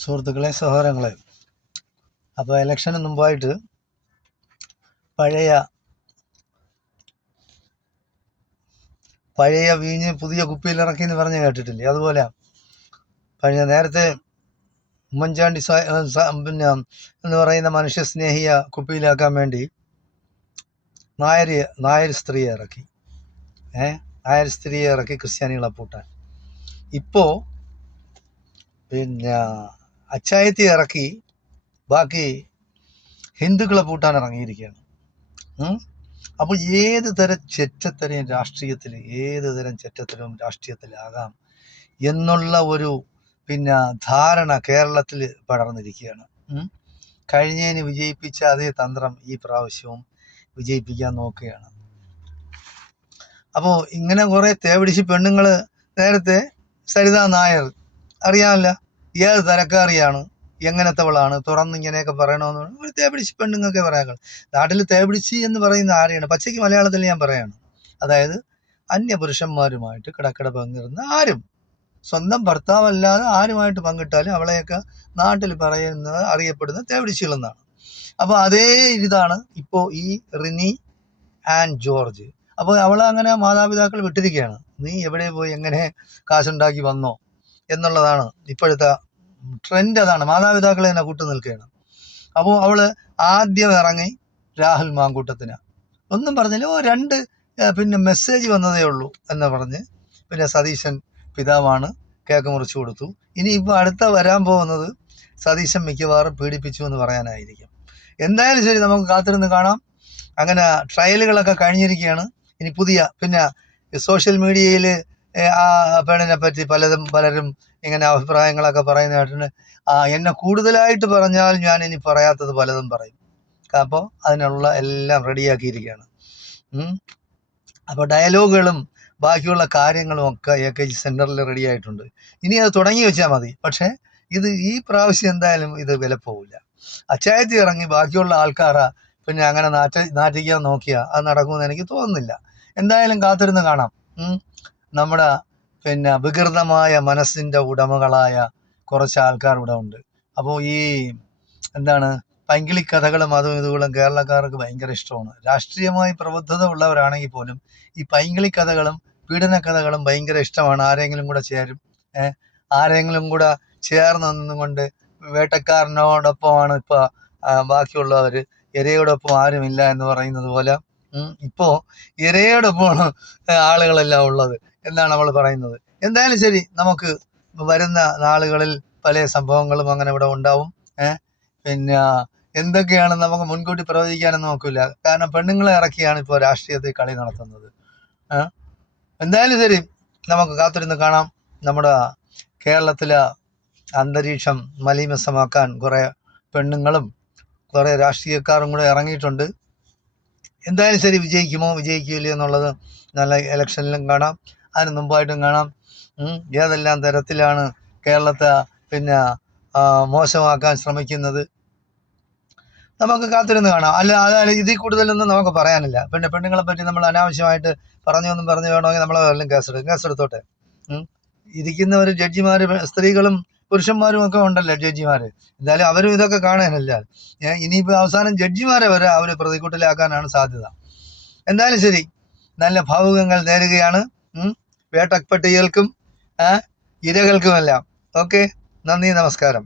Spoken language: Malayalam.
സുഹൃത്തുക്കളെ, സഹോദരങ്ങളെ, അപ്പോൾ ഇലക്ഷന് മുമ്പായിട്ട് പഴയ വീഞ്ഞ് പുതിയ കുപ്പിയിൽ ഇറക്കി എന്ന് പറഞ്ഞ് കേട്ടിട്ടില്ലേ? അതുപോലെ നേരത്തെ ഉമ്മൻചാണ്ടി പിന്നെ എന്ന് പറയുന്ന മനുഷ്യസ്നേഹിയ കുപ്പിയിലാക്കാൻ വേണ്ടി നായർ സ്ത്രീയെ ഇറക്കി. നായർ സ്ത്രീയെ ഇറക്കി ക്രിസ്ത്യാനികളെ പൂട്ടാൻ. ഇപ്പോൾ അച്ചായത്തി ഇറക്കി ബാക്കി ഹിന്ദുക്കളെ പൂട്ടാൻ ഇറങ്ങിയിരിക്കുകയാണ്. അപ്പോൾ ഏത് തരം ചെറ്റത്തരവും രാഷ്ട്രീയത്തിലാകാം എന്നുള്ള ഒരു ധാരണ കേരളത്തിൽ പടർന്നിരിക്കുകയാണ്. കഴിഞ്ഞതിന് വിജയിപ്പിച്ച അതേ തന്ത്രം ഈ പ്രാവശ്യവും വിജയിപ്പിക്കാൻ നോക്കുകയാണ്. അപ്പോൾ ഇങ്ങനെ കുറേ തേവിടിച്ച് പെണ്ണുങ്ങൾ, നേരത്തെ സരിതാ നായർ അറിയാമല്ല, ഏത് തരക്കാരിയാണ്, എങ്ങനത്തവളാണ്, തുറന്നിങ്ങനെയൊക്കെ പറയണമെന്ന് ഒരു തേപിടിച്ച് പെണ്ണുങ്ങൾക്ക് പറയാൻ. നാട്ടിൽ തേപിടിച്ച് എന്ന് പറയുന്ന ആരെയാണ്? പച്ചയ്ക്ക് മലയാളത്തിൽ ഞാൻ പറയാണ്. അതായത് അന്യപുരുഷന്മാരുമായിട്ട് കിടക്കിട പങ്കിടുന്ന ആരും, സ്വന്തം ഭർത്താവല്ലാതെ ആരുമായിട്ട് പങ്കിട്ടാലും അവളെയൊക്കെ നാട്ടിൽ അറിയപ്പെടുന്ന തേപിടിച്ചുകളെന്നാണ്. അപ്പോൾ അതേ ഇതാണ് ഇപ്പോൾ ഈ റിനി ആൻഡ് ജോർജ്. അപ്പോൾ അവളെ അങ്ങനെ മാതാപിതാക്കൾ വിട്ടിരിക്കുകയാണ്. നീ എവിടെ പോയി എങ്ങനെ കാശുണ്ടാക്കി വന്നോ എന്നുള്ളതാണ് ഇപ്പോഴത്തെ ട്രെൻഡ്. അതാണ്, മാതാപിതാക്കൾ തന്നെ കൂട്ടു നിൽക്കുകയാണ്. അപ്പോൾ അവള് ആദ്യം ഇറങ്ങി രാഹുൽ മാങ്കൂട്ടത്തിന് ഒന്നും പറഞ്ഞില്ല, രണ്ട് മെസ്സേജ് വന്നതേ ഉള്ളൂ എന്ന് പറഞ്ഞ് സതീശൻ പിതാവാണ് കേക്ക് മുറിച്ചു കൊടുത്തു. ഇനി ഇപ്പോൾ അടുത്ത വരാൻ പോകുന്നത് സതീശൻ മിക്കവാറും പീഡിപ്പിച്ചു എന്ന് പറയാനായിരിക്കും. എന്തായാലും ശരി, നമുക്ക് കാത്തിരുന്ന് കാണാം. അങ്ങനെ ട്രയലുകളൊക്കെ കഴിഞ്ഞിരിക്കുകയാണ്. ഇനി പുതിയ സോഷ്യൽ മീഡിയയിൽ ആ പെണ്ണിനെ പറ്റി പലരും ഇങ്ങനെ അഭിപ്രായങ്ങളൊക്കെ പറയുന്ന കേട്ടിട്ട്, എന്നെ കൂടുതലായിട്ട് പറഞ്ഞാൽ ഞാൻ ഇനി പറയാത്തത് പലതും പറയും. അപ്പോൾ അതിനുള്ള എല്ലാം റെഡിയാക്കിയിരിക്കുകയാണ്. അപ്പോൾ ഡയലോഗുകളും ബാക്കിയുള്ള കാര്യങ്ങളും ഒക്കെ AKG സെൻറ്ററിൽ റെഡി ആയിട്ടുണ്ട്. ഇനി അത് തുടങ്ങി വെച്ചാൽ മതി. പക്ഷേ ഈ പ്രാവശ്യം എന്തായാലും ഇത് വില പോവില്ല. അച്ചായത്തി ഇറങ്ങി ബാക്കിയുള്ള ആൾക്കാരാ അങ്ങനെ നാറ്റിക്കാൻ നോക്കിയാൽ അത് നടക്കുമെന്ന് എനിക്ക് തോന്നുന്നില്ല. എന്തായാലും കാത്തിരുന്ന് കാണാം. നമ്മുടെ വികൃതമായ മനസ്സിൻ്റെ ഉടമകളായ കുറച്ച് ആൾക്കാർ ഇവിടെ ഉണ്ട്. അപ്പോൾ ഈ പൈങ്കിളി കഥകളും അതും ഇതുകളും കേരളക്കാർക്ക് ഭയങ്കര ഇഷ്ടമാണ്. രാഷ്ട്രീയമായി പ്രബുദ്ധത ഉള്ളവരാണെങ്കിൽ പോലും ഈ പൈങ്കിളി കഥകളും പീഡന കഥകളും ഭയങ്കര ഇഷ്ടമാണ്. ആരെങ്കിലും കൂടെ ചേർന്ന് നിന്നുകൊണ്ട് വേട്ടക്കാരനോടൊപ്പമാണ് ഇപ്പോൾ ബാക്കിയുള്ളവർ, ഇരയോടൊപ്പം ആരുമില്ല എന്ന് പറയുന്നത് പോലെ ഇപ്പോൾ ഇരയോടൊപ്പമാണ് ആളുകളെല്ലാം ഉള്ളത് എന്നാണ് നമ്മൾ പറയുന്നത്. എന്തായാലും ശരി, നമുക്ക് വരുന്ന നാളുകളിൽ പല സംഭവങ്ങളും അങ്ങനെ ഇവിടെ ഉണ്ടാവും. എന്തൊക്കെയാണെന്ന് നമുക്ക് മുൻകൂട്ടി പ്രവചിക്കാനൊന്നും നോക്കില്ല. കാരണം പെണ്ണുങ്ങളെ ഇറക്കിയാണ് ഇപ്പോൾ രാഷ്ട്രീയത്തിൽ കളി നടത്തുന്നത്. എന്തായാലും ശരി, നമുക്ക് കാത്തിരുന്ന് കാണാം. നമ്മുടെ കേരളത്തിലെ അന്തരീക്ഷം മലീമസമാക്കാൻ കുറേ പെണ്ണുങ്ങളും കുറേ രാഷ്ട്രീയക്കാരും കൂടെ ഇറങ്ങിയിട്ടുണ്ട്. എന്തായാലും ശരി, വിജയിക്കുമോ വിജയിക്കില്ല എന്നുള്ളത് നല്ല ഇലക്ഷനിലും കാണാം, അതിന് മുമ്പായിട്ടും കാണാം. ഏതെല്ലാം തരത്തിലാണ് കേരളത്തെ മോശമാക്കാൻ ശ്രമിക്കുന്നത് നമുക്ക് കാത്തിരുന്ന് കാണാം. അതായത് ഇതിൽ കൂടുതലൊന്നും നമുക്ക് പറയാനില്ല. പെണ്ണുങ്ങളെ പറ്റി നമ്മൾ അനാവശ്യമായിട്ട് പറഞ്ഞു വേണമെങ്കിൽ നമ്മളെ വല്ലതും കേസെടുത്തോട്ടെ. ഇരിക്കുന്നവർ ജഡ്ജിമാർ, സ്ത്രീകളും പുരുഷന്മാരും ഒക്കെ ഉണ്ടല്ലോ ജഡ്ജിമാർ. എന്തായാലും അവരും ഇതൊക്കെ കാണാനല്ല. ഇനിയിപ്പോൾ അവസാനം ജഡ്ജിമാരെ വരെ അവർ പ്രതിക്കൂട്ടിലാക്കാനാണ് സാധ്യത. എന്തായാലും ശരി, നല്ല ഭാവുകങ്ങൾ നേരുകയാണ് വേട്ടപ്പട്ടികൾക്കും ഇരകൾക്കുമെല്ലാം. ഓക്കെ, നന്ദി, നമസ്കാരം.